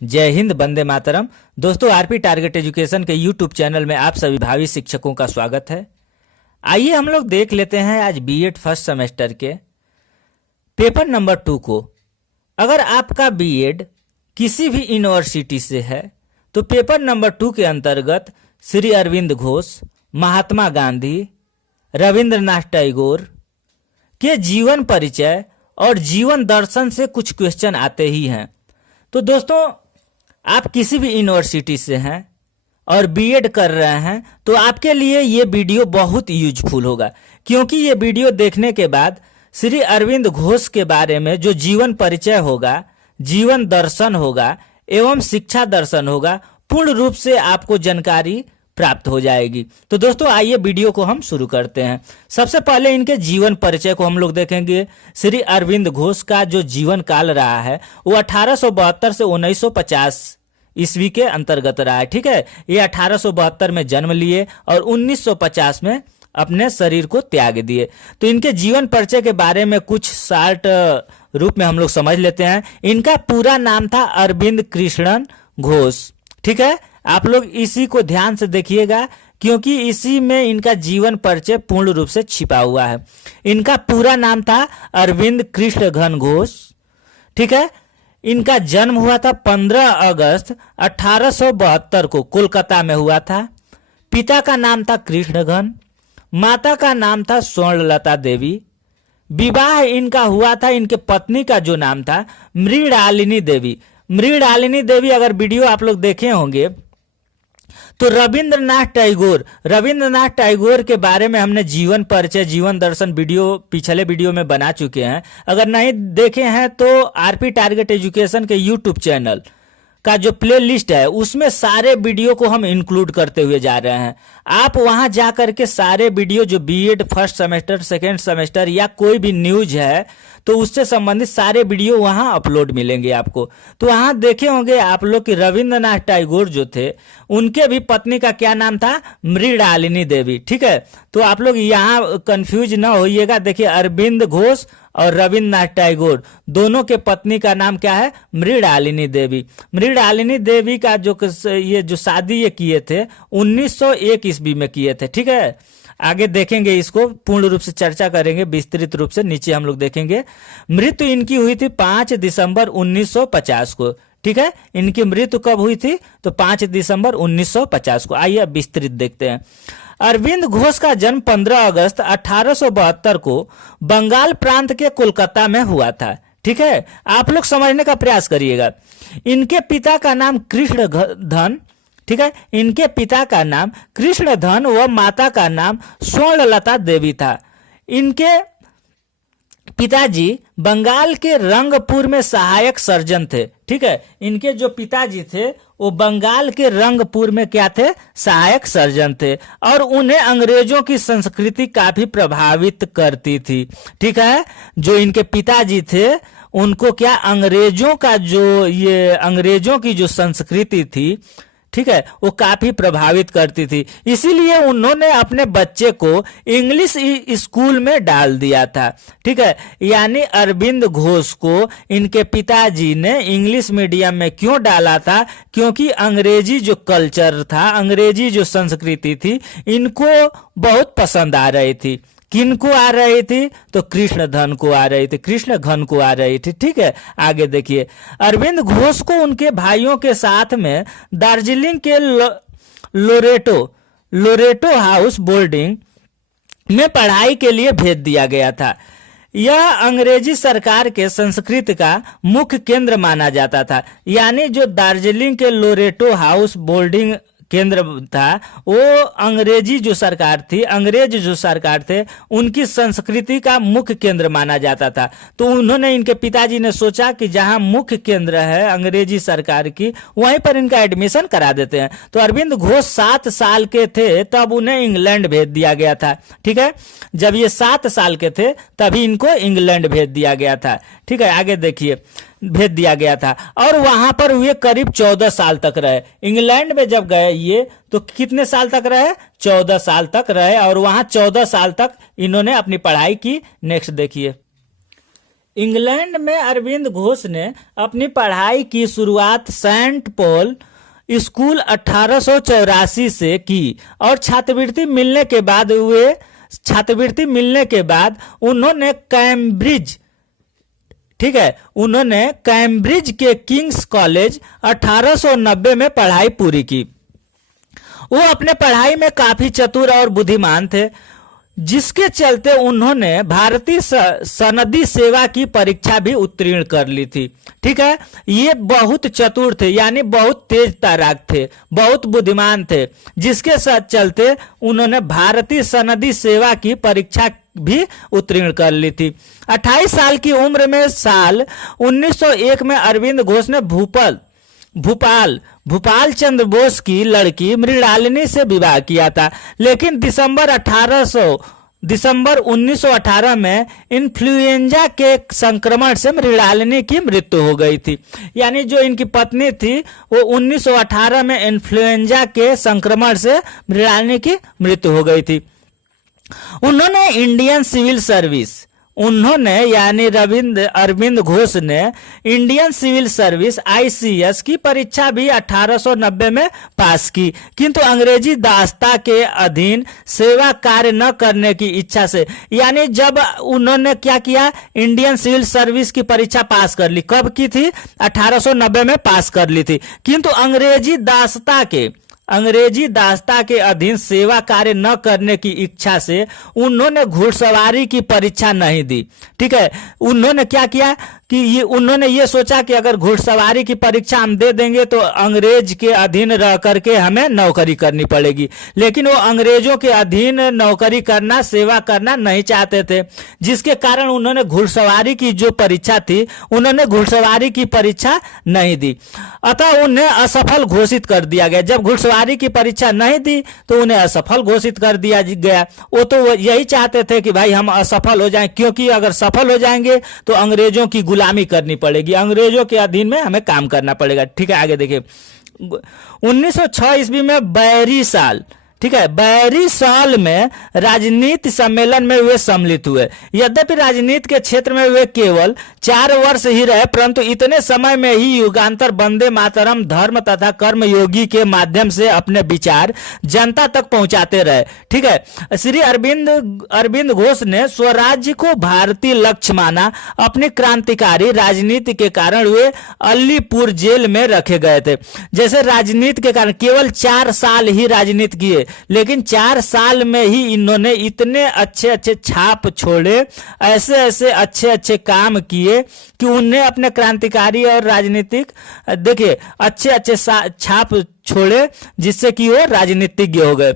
जय हिंद, वंदे मातरम। दोस्तों, RP target education के यूट्यूब चैनल में आप सभी भावी शिक्षकों का स्वागत है। आइए हम लोग देख लेते हैं आज बीएड फर्स्ट सेमेस्टर के पेपर नंबर 2 को। अगर आपका बीएड किसी भी यूनिवर्सिटी से है तो पेपर नंबर 2 के अंतर्गत श्री अरविंद घोष, महात्मा गांधी, रविंद्रनाथ टैगोर के जीवन परिचय और जीवन दर्शन से कुछ क्वेश्चन आते ही हैं। तो दोस्तों, आप किसी भी यूनिवर्सिटी से हैं और बीएड कर रहे हैं तो आपके लिए ये वीडियो बहुत यूजफुल होगा, क्योंकि ये वीडियो देखने के बाद श्री अरविंद घोष के बारे में जो जीवन परिचय होगा, जीवन दर्शन होगा एवं शिक्षा दर्शन होगा, पूर्ण रूप से आपको जानकारी प्राप्त हो जाएगी। तो दोस्तों, आइए वीडियो को हम शुरू करते हैं। सबसे पहले इनके जीवन परिचय को हम लोग देखेंगे। श्री अरविंद घोष का जो जीवन काल रहा है वो 1872 से 1950 ईस्वी के अंतर्गत रहा है। ठीक है, ये 1872 में जन्म लिए और 1950 में अपने शरीर को त्याग दिए। तो इनके जीवन परिचय के बारे में कुछ शार्ट रूप में हम लोग समझ लेते हैं। इनका पूरा नाम था अरविंद कृष्णन घोष। ठीक है, आप लोग इसी को ध्यान से देखिएगा, क्योंकि इसी में इनका जीवन परिचय पूर्ण रूप से छिपा हुआ है। इनका पूरा नाम था अरविंद कृष्ण घन घोष। ठीक है, इनका जन्म हुआ था 15 अगस्त 1872 को कोलकाता में हुआ था। पिता का नाम था कृष्णघन, माता का नाम था स्वर्णलता देवी। विवाह इनका हुआ था, इनके पत्नी का जो नाम था मृणालिनी देवी। मृणालिनी देवी, अगर वीडियो आप लोग देखे होंगे तो रविंद्रनाथ टैगोर के बारे में हमने जीवन परिचय, जीवन दर्शन वीडियो पिछले वीडियो में बना चुके हैं। अगर नहीं देखे हैं तो आरपी टारगेट एजुकेशन के यूट्यूब चैनल का जो प्ले लिस्ट है उसमें सारे वीडियो को हम इंक्लूड करते हुए जा रहे हैं। आप वहां जा करके सारे वीडियो जो BEd first semester, second semester या कोई भी न्यूज है तो उससे संबंधित सारे वीडियो वहां अपलोड मिलेंगे आपको। तो वहां देखे होंगे आप लोग कि रविंद्रनाथ टैगोर जो थे उनके भी पत्नी का क्या नाम था, मृणालिनी देवी। ठीक है, तो आप लोग यहाँ कंफ्यूज ना होइएगा। देखिए, अरविंद घोष और रविंद्रनाथ टैगोर दोनों के पत्नी का नाम क्या है, मृणालिनी देवी। मृणालिनी देवी का जो शादी ये किए थे 1901 ईस्वी में किए थे। ठीक है, आगे देखेंगे, इसको पूर्ण रूप से चर्चा करेंगे विस्तृत रूप से, नीचे हम लोग देखेंगे। मृत्यु इनकी हुई थी 5 दिसंबर 1950 को। ठीक है, इनकी मृत्यु कब हुई थी तो 5 दिसंबर 1950 को। आइए अब विस्तृत देखते हैं। अरविंद घोष का जन्म 15 अगस्त 1872 को बंगाल प्रांत के कोलकाता में हुआ था। ठीक है, आप लोग समझने का प्रयास करिएगा। इनके पिता का नाम कृष्णधन, ठीक है, इनके पिता का नाम कृष्णधन व माता का नाम स्वर्णलता देवी था। इनके पिताजी बंगाल के रंगपुर में सहायक सर्जन थे। ठीक है, इनके जो पिताजी थे वो बंगाल के रंगपुर में क्या थे, सहायक सर्जन थे, और उन्हें अंग्रेजों की संस्कृति काफी प्रभावित करती थी। ठीक है, जो इनके पिताजी थे उनको क्या, अंग्रेजों की जो संस्कृति थी, ठीक है, वो काफी प्रभावित करती थी। इसीलिए उन्होंने अपने बच्चे को इंग्लिश स्कूल में डाल दिया था। ठीक है, यानी अरविंद घोष को इनके पिताजी ने इंग्लिश मीडियम में क्यों डाला था, क्योंकि अंग्रेजी जो कल्चर था, अंग्रेजी जो संस्कृति थी, इनको बहुत पसंद आ रही थी। किनको आ रही थी तो कृष्णधन को आ रही थी, कृष्णघन को आ रही थी। ठीक है, आगे देखिए। अरविंद घोष को उनके भाइयों के साथ में दार्जिलिंग के लोरेटो हाउस बोर्डिंग में पढ़ाई के लिए भेज दिया गया था। यह अंग्रेजी सरकार के संस्कृति का मुख्य केंद्र माना जाता था। यानी जो दार्जिलिंग के लोरेटो हाउस बोर्डिंग केंद्र था वो अंग्रेज जो सरकार थे उनकी संस्कृति का मुख्य केंद्र माना जाता था। तो उन्होंने, इनके पिताजी ने सोचा कि जहां मुख्य केंद्र है अंग्रेजी सरकार की, वहीं पर इनका एडमिशन करा देते हैं। तो अरविंद घोष 7 साल के थे तब उन्हें इंग्लैंड भेज दिया गया था। ठीक है, जब ये 7 साल के थे तभी इनको इंग्लैंड भेज दिया गया था। ठीक है, आगे देखिए, भेज दिया गया था और वहां पर वे करीब 14 साल तक रहे। इंग्लैंड में जब गए ये तो कितने साल तक रहे, 14 साल तक रहे और वहां 14 साल तक इन्होंने अपनी पढ़ाई की। नेक्स्ट देखिए, इंग्लैंड में अरविंद घोष ने अपनी पढ़ाई की शुरुआत सेंट पॉल स्कूल 1884 से की और छात्रवृत्ति मिलने के बाद उन्होंने कैम्ब्रिज के किंग्स कॉलेज 1890 में पढ़ाई पूरी की। वो अपने पढ़ाई में काफी चतुर और बुद्धिमान थे, जिसके चलते उन्होंने भारतीय सनदी सेवा की परीक्षा भी उत्तीर्ण कर ली थी। ठीक है, ये बहुत चतुर थे, यानी बहुत तेज तैराक थे, बहुत बुद्धिमान थे, जिसके साथ चलते उन्होंने भारतीय सनदी सेवा की परीक्षा भी उत्तीर्ण कर ली थी। 28 साल की उम्र में साल 1901 में अरविंद घोष ने भूपाल चंद्र बोस की लड़की मृणालिनी से विवाह किया था, लेकिन दिसंबर 1918 में इन्फ्लुएंजा के संक्रमण से मृणालिनी की मृत्यु हो गई थी। यानी जो इनकी पत्नी थी वो 1918 में इन्फ्लुएंजा के संक्रमण से मृणालिनी की मृत्यु हो गई थी। उन्होंने Indian civil service Arvind Ghosh ने इंडियन सिविल सर्विस ICS की परीक्षा भी 1890 में पास की, किंतु अंग्रेजी दास्ता के अधीन सेवा कार्य न करने की इच्छा से, यानी जब उन्होंने क्या किया, इंडियन सिविल सर्विस की परीक्षा पास कर ली। कब की थी? 1890 में पास कर ली थी, किंतु अंग्रेजी दास्ता के अधीन सेवा कार्य न करने की इच्छा से उन्होंने घुड़सवारी की परीक्षा नहीं दी। ठीक है, उन्होंने क्या किया कि उन्होंने ये सोचा कि अगर घुड़सवारी की परीक्षा हम दे देंगे तो अंग्रेज के अधीन रह करके हमें नौकरी करनी पड़ेगी, लेकिन वो अंग्रेजों के अधीन नौकरी करना, सेवा करना नहीं चाहते थे, जिसके कारण उन्होंने घुड़सवारी की जो परीक्षा थी, उन्होंने घुड़सवारी की परीक्षा नहीं दी। अतः उन्हें असफल घोषित कर दिया गया। जब घुड़सवारी की परीक्षा नहीं दी तो उन्हें असफल घोषित कर दिया गया। वो तो यही चाहते थे कि भाई हम असफल हो जाएं, क्योंकि अगर सफल हो जाएंगे तो अंग्रेजों की गुलामी करनी पड़ेगी, अंग्रेजों के अधीन में हमें काम करना पड़ेगा। ठीक है, आगे देखिए 1906 ईस्वी में बैरी साल में राजनीति सम्मेलन में वे सम्मिलित हुए। यद्यपि राजनीति के क्षेत्र में वे केवल 4 वर्ष ही रहे, परंतु इतने समय में ही युगांतर वंदे मातरम, धर्म तथा कर्मयोगी के माध्यम से अपने विचार जनता तक पहुंचाते रहे। ठीक है, श्री अरविंद घोष ने स्वराज्य को भारतीय लक्ष्य माना। अपनी क्रांतिकारी राजनीति के कारण वे अलीपुर जेल में रखे गए थे। जैसे राजनीति के कारण केवल 4 साल ही राजनीति किए, लेकिन 4 साल में ही इन्होंने इतने अच्छे अच्छे छाप छोड़े, ऐसे अच्छे काम किए कि उन्हें अपने क्रांतिकारी और राजनीतिक देखिए अच्छे छाप छोड़े, जिससे कि वो राजनीतिज्ञ हो गए।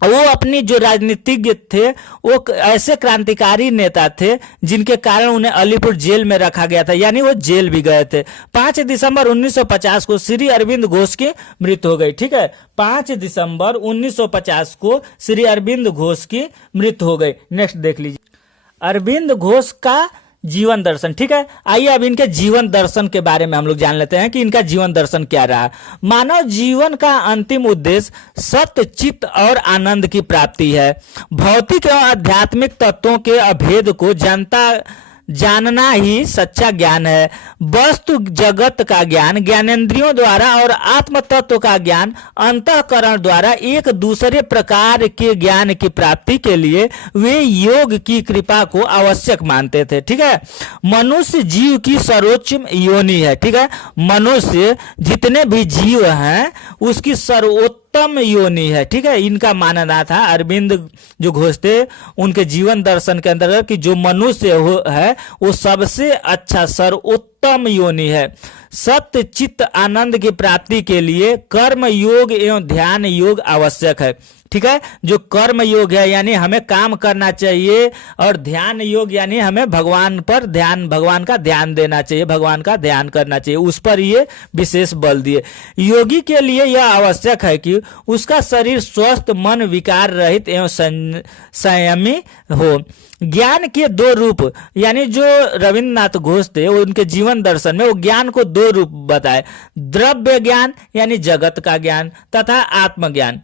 वो अपनी जो राजनीतिज्ञ थे वो ऐसे क्रांतिकारी नेता थे जिनके कारण उन्हें अलीपुर जेल में रखा गया था, यानी वो जेल भी गए थे। 5 दिसंबर 1950 को श्री अरविंद घोष की मृत्यु हो गई। ठीक है, 5 दिसंबर 1950 को श्री अरविंद घोष की मृत्यु हो गई। नेक्स्ट देख लीजिए, अरविंद घोष का जीवन दर्शन। ठीक है, आइए अब इनके जीवन दर्शन के बारे में हम लोग जान लेते हैं कि इनका जीवन दर्शन क्या रहा। मानव जीवन का अंतिम उद्देश्य सत्य, चित्त और आनंद की प्राप्ति है। भौतिक एवं आध्यात्मिक तत्वों के अभेद को जानना ही सच्चा ज्ञान है। वस्तु जगत का ज्ञान ज्ञानेंद्रियों द्वारा और आत्म तत्व का ज्ञान अंतःकरण द्वारा एक दूसरे प्रकार के ज्ञान की प्राप्ति के लिए वे योग की कृपा को आवश्यक मानते थे। ठीक है, मनुष्य जीव की सर्वोच्च योनि है। ठीक है, मनुष्य जितने भी जीव हैं उसकी सर्वोत्तम योनि है। ठीक है, इनका मानना था, अरविंद जो घोष थे उनके जीवन दर्शन के अंतर्गत कि जो मनुष्य है वो सबसे अच्छा सर्वोत्तम योनि है। सत्य, चित्त, आनंद की प्राप्ति के लिए कर्म योग एवं ध्यान योग आवश्यक है। ठीक है, जो कर्म योग है यानी हमें काम करना चाहिए, और ध्यान योग यानी हमें भगवान का ध्यान देना चाहिए, भगवान का ध्यान करना चाहिए, उस पर ये विशेष बल दिए। योगी के लिए यह आवश्यक है कि उसका शरीर स्वस्थ, मन विकार रहित एवं संयमी हो। ज्ञान के 2 रूप, यानी जो रविन्द्रनाथ घोष थे उनके जीवन दर्शन में वो ज्ञान को 2 रूप बताए, द्रव्य ज्ञान यानी जगत का ज्ञान तथा आत्मज्ञान।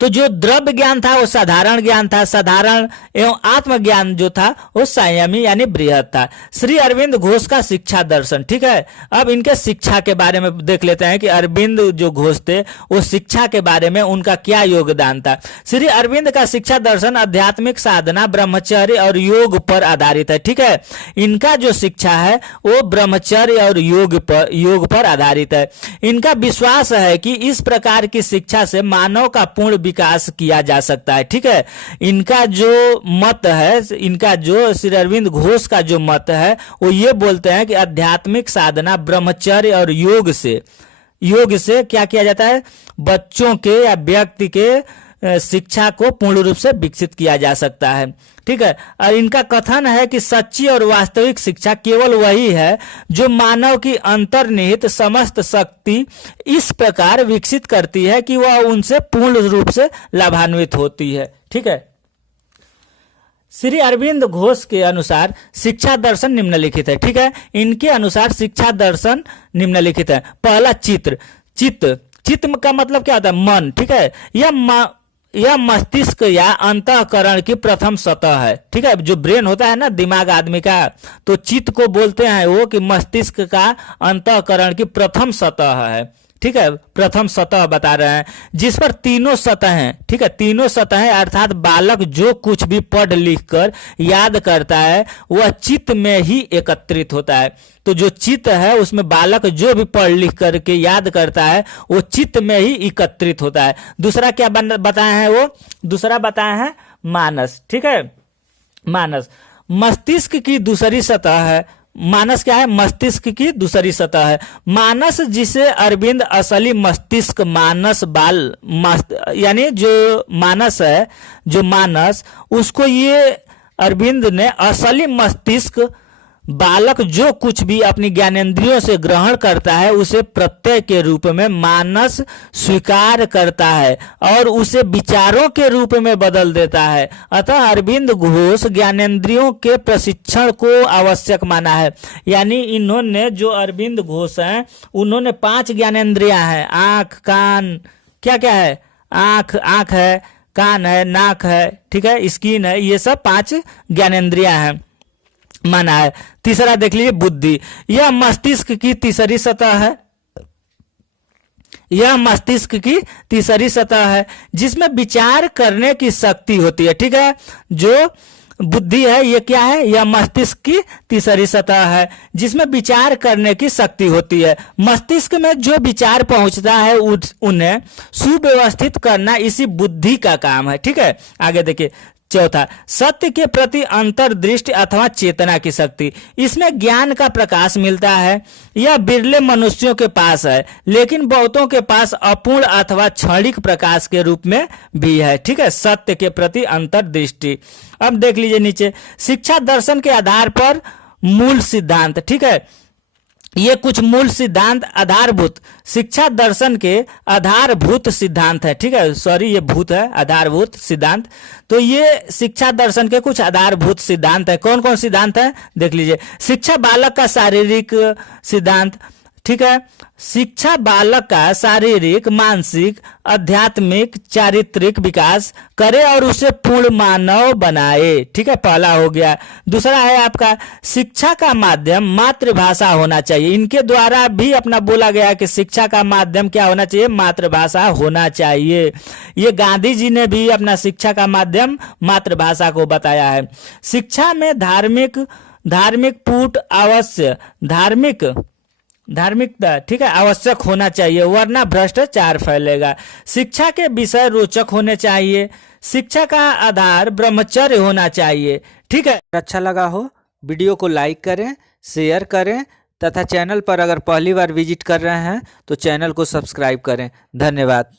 तो जो द्रव्य ज्ञान था वो साधारण ज्ञान था, साधारण एवं आत्मज्ञान जो था वो संयमी यानी बृहद था। श्री अरविंद घोष का शिक्षा दर्शन, ठीक है। अब इनके शिक्षा के बारे में देख लेते हैं कि अरविंद जो घोष थे वो शिक्षा के बारे में उनका क्या योगदान था। श्री अरविंद का शिक्षा दर्शन आध्यात्मिक साधना, ब्रह्मचर्य और योग पर आधारित है, ठीक है। इनका जो शिक्षा है वो ब्रह्मचर्य और योग पर आधारित है। इनका विश्वास है कि इस प्रकार की शिक्षा से मानव का पूर्ण विकास किया जा सकता है, ठीक है। इनका जो मत है, इनका जो श्री अरविंद घोष का जो मत है वो ये बोलते हैं कि आध्यात्मिक साधना, ब्रह्मचर्य और योग से क्या किया जाता है, बच्चों के या व्यक्ति के शिक्षा को पूर्ण रूप से विकसित किया जा सकता है, ठीक है। और इनका कथन है कि सच्ची और वास्तविक शिक्षा केवल वही है जो मानव की अंतर्निहित समस्त शक्ति इस प्रकार विकसित करती है कि वह उनसे पूर्ण रूप से लाभान्वित होती है, ठीक है। श्री अरविंद घोष के अनुसार शिक्षा दर्शन निम्नलिखित है, ठीक है। इनके अनुसार शिक्षा दर्शन निम्नलिखित है। पहला चित्त का मतलब क्या होता है, मन, ठीक है। यह मस्तिष्क या अंतःकरण की प्रथम सतह है, ठीक है। जो ब्रेन होता है ना, दिमाग आदमी का, तो चित्त को बोलते हैं वो कि मस्तिष्क का अंतःकरण की प्रथम सतह है, ठीक है। प्रथम सतह बता रहे हैं जिस पर तीनों सतहें, ठीक है, तीनों सतहें अर्थात बालक जो कुछ भी पढ़ लिख कर याद करता है वह चित्त में ही एकत्रित होता है। तो जो चित्त है उसमें बालक जो भी पढ़ लिख करके याद करता है वो चित्त में ही एकत्रित होता है। दूसरा क्या बताए हैं, वो दूसरा बताए हैं मानस, ठीक है। मानस मस्तिष्क की दूसरी सतह है। मानस क्या है, मस्तिष्क की दूसरी सतह है। मानस जिसे अरविंद असली मस्तिष्क मानस यानी जो मानस है, जो मानस, उसको ये अरविंद ने असली मस्तिष्क, बालक जो कुछ भी अपनी ज्ञानेंद्रियों से ग्रहण करता है उसे प्रत्यय के रूप में मानस स्वीकार करता है और उसे विचारों के रूप में बदल देता है। अतः अरविंद घोष ज्ञानेंद्रियों के प्रशिक्षण को आवश्यक माना है। यानी इन्होंने, जो अरविंद घोष हैं, उन्होंने 5 ज्ञानेंद्रियां हैं, आंख, कान, क्या क्या है, आंख है, कान है, नाक है, ठीक है, स्किन है, ये सब 5 ज्ञानेंद्रियां हैं माना है। तीसरा देख लीजिए बुद्धि, यह मस्तिष्क की तीसरी सतह है। यह मस्तिष्क की तीसरी सतह है जिसमें विचार करने की शक्ति होती है, ठीक है। जो बुद्धि है ये क्या है, यह मस्तिष्क की तीसरी सतह है जिसमें विचार करने की शक्ति होती है। मस्तिष्क में जो विचार पहुंचता है उन्हें सुव्यवस्थित करना इसी बुद्धि का काम है, ठीक है। आगे देखिए चौथा, सत्य के प्रति अंतर्दृष्टि अथवा चेतना की शक्ति। इसमें ज्ञान का प्रकाश मिलता है। यह बिरले मनुष्यों के पास है लेकिन बहुतों के पास अपूर्ण अथवा क्षणिक प्रकाश के रूप में भी है, ठीक है। सत्य के प्रति अंतर्दृष्टि। अब देख लीजिए नीचे, शिक्षा दर्शन के आधार पर मूल सिद्धांत, ठीक है। ये कुछ मूल सिद्धांत आधारभूत, शिक्षा दर्शन के आधारभूत सिद्धांत है, ठीक है। सॉरी, ये भूत है, आधारभूत सिद्धांत। तो ये शिक्षा दर्शन के कुछ आधारभूत सिद्धांत है। कौन कौन सिद्धांत है देख लीजिए। शिक्षा बालक का शारीरिक सिद्धांत, ठीक है। शिक्षा बालक का शारीरिक, मानसिक, आध्यात्मिक, चारित्रिक विकास करे और उसे पूर्ण मानव बनाए, ठीक है, पहला हो गया। दूसरा है आपका शिक्षा का माध्यम मातृभाषा होना चाहिए। इनके द्वारा भी अपना बोला गया कि शिक्षा का माध्यम क्या होना चाहिए, मातृभाषा होना चाहिए। ये गांधी जी ने भी अपना शिक्षा का माध्यम मातृभाषा को बताया है। शिक्षा में धार्मिक पुट अवश्य, धार्मिकता, ठीक है, आवश्यक होना चाहिए वरना भ्रष्टाचार फैलेगा। शिक्षा के विषय रोचक होने चाहिए। शिक्षा का आधार ब्रह्मचर्य होना चाहिए, ठीक है। अच्छा लगा हो वीडियो को लाइक करें, शेयर करें तथा चैनल पर अगर पहली बार विजिट कर रहे हैं तो चैनल को सब्सक्राइब करें। धन्यवाद।